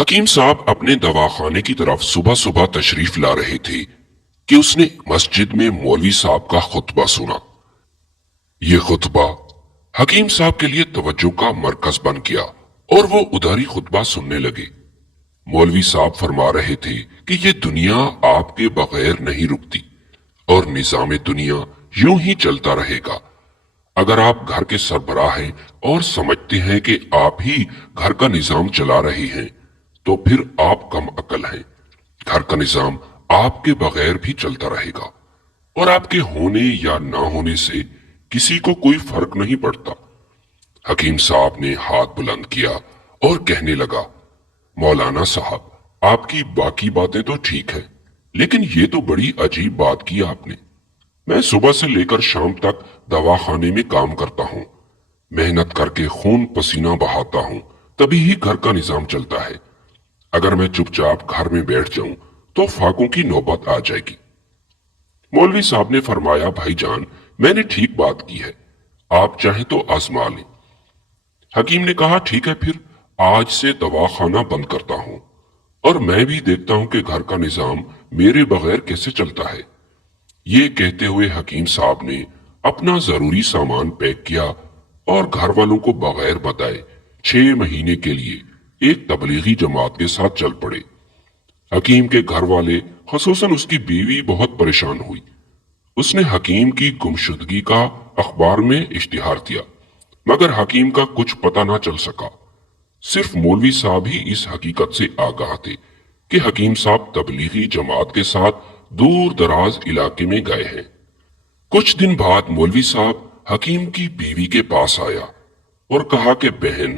حکیم صاحب اپنے دواخانے کی طرف صبح صبح تشریف لا رہے تھے کہ اس نے مسجد میں مولوی صاحب کا خطبہ سنا۔ یہ خطبہ حکیم صاحب کے لیے توجہ کا مرکز بن گیا اور وہ ادھر ہی خطبہ سننے لگے۔ مولوی صاحب فرما رہے تھے کہ یہ دنیا آپ کے بغیر نہیں رکتی اور نظام دنیا یوں ہی چلتا رہے گا۔ اگر آپ گھر کے سربراہ ہیں اور سمجھتے ہیں کہ آپ ہی گھر کا نظام چلا رہے ہیں تو پھر آپ کم عقل ہیں۔ گھر کا نظام آپ کے بغیر بھی چلتا رہے گا اور آپ کے ہونے یا نہ ہونے سے کسی کو کوئی فرق نہیں پڑتا۔ حکیم صاحب نے ہاتھ بلند کیا اور کہنے لگا، مولانا صاحب، آپ کی باقی باتیں تو ٹھیک ہیں، لیکن یہ تو بڑی عجیب بات کی آپ نے۔ میں صبح سے لے کر شام تک دواخانے میں کام کرتا ہوں، محنت کر کے خون پسینہ بہاتا ہوں، تبھی ہی گھر کا نظام چلتا ہے۔ اگر میں چپ چاپ گھر میں بیٹھ جاؤں تو فاقوں کی نوبت آ جائے گی۔ مولوی صاحب نے فرمایا، بھائی جان، میں نے ٹھیک بات کی ہے، آپ چاہیں تو آزما لیں۔ حکیم نے کہا، ٹھیک ہے، پھر آج سے دواخانہ بند کرتا ہوں اور میں بھی دیکھتا ہوں کہ گھر کا نظام میرے بغیر کیسے چلتا ہے۔ یہ کہتے ہوئے حکیم صاحب نے اپنا ضروری سامان پیک کیا اور گھر والوں کو بغیر بتائے 6 مہینے کے لیے ایک تبلیغی جماعت کے ساتھ چل پڑے۔ حکیم کے گھر والے خصوصاً اس کی بیوی بہت پریشان ہوئی۔ اس نے حکیم کی گمشدگی کا اخبار میں اشتہار دیا، مگر حکیم کا کچھ پتہ نہ چل سکا۔ صرف مولوی صاحب ہی اس حقیقت سے آگاہ تھے کہ حکیم صاحب تبلیغی جماعت کے ساتھ دور دراز علاقے میں گئے ہیں۔ کچھ دن بعد مولوی صاحب حکیم کی بیوی کے پاس آیا اور کہا کہ بہن،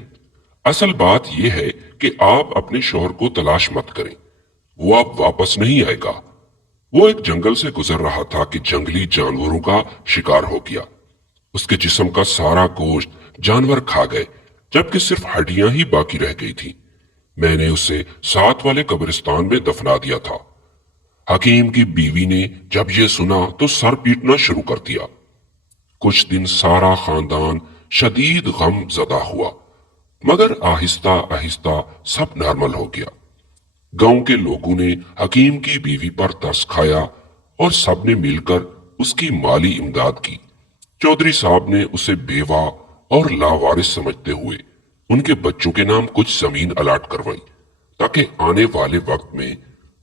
اصل بات یہ ہے کہ آپ اپنے شوہر کو تلاش مت کریں، وہ اب واپس نہیں آئے گا۔ وہ ایک جنگل سے گزر رہا تھا کہ جنگلی جانوروں کا شکار ہو گیا۔ اس کے جسم کا سارا گوشت جانور کھا گئے، جبکہ صرف ہڈیاں ہی باقی رہ گئی تھی۔ میں نے اسے ساتھ والے قبرستان میں دفنا دیا تھا۔ حکیم کی بیوی نے جب یہ سنا تو سر پیٹنا شروع کر دیا۔ کچھ دن سارا خاندان شدید غم زدہ ہوا، مگر آہستہ آہستہ سب نارمل ہو گیا۔ گاؤں کے لوگوں نے حکیم کی بیوی پر ترس کھایا اور سب نے مل کر اس کی مالی امداد کی۔ چودھری صاحب نے اسے بیوہ اور لاوارث سمجھتے ہوئے ان کے بچوں کے نام کچھ زمین الاٹ کروائی تاکہ آنے والے وقت میں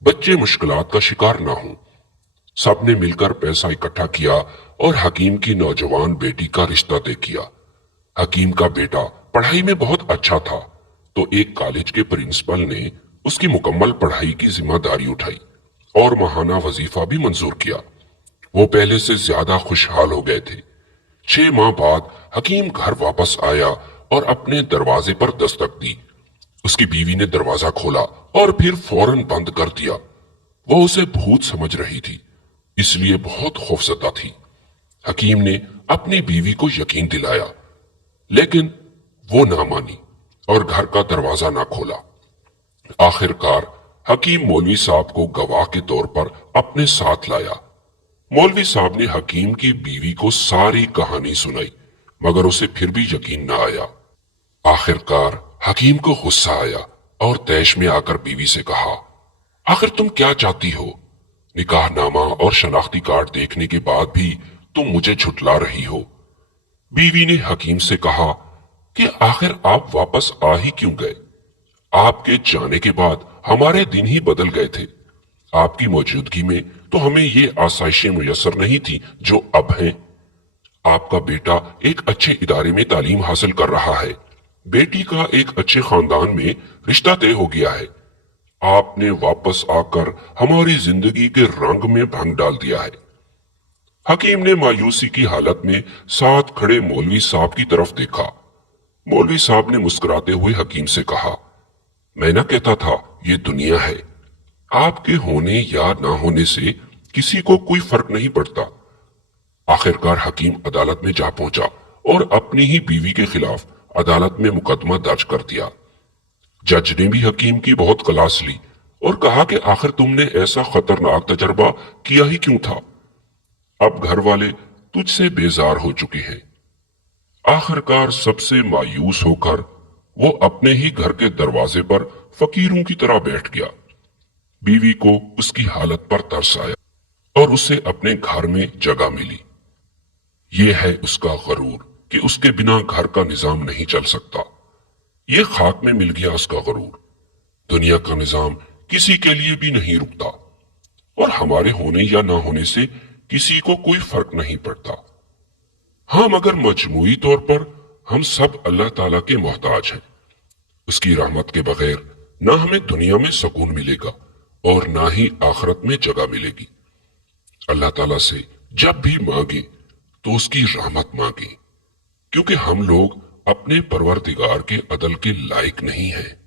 بچے مشکلات کا شکار نہ ہوں۔ سب نے مل کر پیسہ اکٹھا کیا اور حکیم کی نوجوان بیٹی کا رشتہ طے کیا۔ حکیم کا بیٹا پڑھائی میں بہت اچھا تھا تو ایک کالج کے پرنسپل نے اس کی مکمل پڑھائی کی ذمہ داری اٹھائی اور ماہانہ وظیفہ بھی منظور کیا۔ وہ پہلے سے زیادہ خوشحال ہو گئے تھے۔ 6 ماہ بعد حکیم گھر واپس آیا اور اپنے دروازے پر دستک دی۔ اس کی بیوی نے دروازہ کھولا اور پھر فوراً بند کر دیا۔ وہ اسے بھوت سمجھ رہی تھی، اس لیے بہت خوفزدہ تھی۔ حکیم نے اپنی بیوی کو یقین دلایا، لیکن وہ نہ مانی اور گھر کا دروازہ نہ کھولا۔ آخر کار حکیم مولوی صاحب کو گواہ کے طور پر اپنے ساتھ لایا۔ مولوی صاحب نے حکیم کی بیوی کو ساری کہانی سنائی، مگر اسے پھر بھی یقین نہ آیا۔ آخر کار حکیم کو غصہ آیا اور طیش میں آ کر بیوی سے کہا، آخر تم کیا چاہتی ہو؟ نکاح نامہ اور شناختی کارڈ دیکھنے کے بعد بھی تم مجھے جھٹلا رہی ہو۔ بیوی نے حکیم سے کہا کہ آخر آپ واپس آ ہی کیوں گئے؟ آپ کے جانے کے بعد ہمارے دن ہی بدل گئے تھے۔ آپ کی موجودگی میں تو ہمیں یہ آسائشیں میسر نہیں تھی جو اب ہیں۔ آپ کا بیٹا ایک اچھے ادارے میں تعلیم حاصل کر رہا ہے، بیٹی کا ایک اچھے خاندان میں رشتہ طے ہو گیا ہے۔ آپ نے واپس آ کر ہماری زندگی کے رنگ میں بھنگ ڈال دیا ہے۔ حکیم نے مایوسی کی حالت میں ساتھ کھڑے مولوی صاحب کی طرف دیکھا۔ مولوی صاحب نے مسکراتے ہوئے حکیم سے کہا، میں نہ کہتا تھا یہ دنیا ہے، آپ کے ہونے یا نہ ہونے سے کسی کو کوئی فرق نہیں پڑتا۔ آخر کار حکیم عدالت میں جا پہنچا اور اپنی ہی بیوی کے خلاف عدالت میں مقدمہ درج کر دیا۔ جج نے بھی حکیم کی بہت کلاس لی اور کہا کہ آخر تم نے ایسا خطرناک تجربہ کیا ہی کیوں تھا؟ اب گھر والے تجھ سے بیزار ہو چکے ہیں۔ آخر کار سب سے مایوس ہو کر وہ اپنے ہی گھر کے دروازے پر فقیروں کی طرح بیٹھ گیا۔ بیوی کو اس کی حالت پر ترس آیا اور اسے اپنے گھر میں جگہ ملی۔ یہ ہے اس کا غرور کہ اس کے بنا گھر کا نظام نہیں چل سکتا۔ یہ خاک میں مل گیا اس کا غرور۔ دنیا کا نظام کسی کے لیے بھی نہیں رکتا، اور ہمارے ہونے یا نہ ہونے سے کسی کو کوئی فرق نہیں پڑتا۔ ہاں، مگر مجموعی طور پر ہم سب اللہ تعالیٰ کے محتاج ہیں۔ اس کی رحمت کے بغیر نہ ہمیں دنیا میں سکون ملے گا اور نہ ہی آخرت میں جگہ ملے گی۔ اللہ تعالیٰ سے جب بھی مانگیں تو اس کی رحمت مانگیں، کیونکہ ہم لوگ اپنے پروردگار کے عدل کے لائق نہیں ہیں۔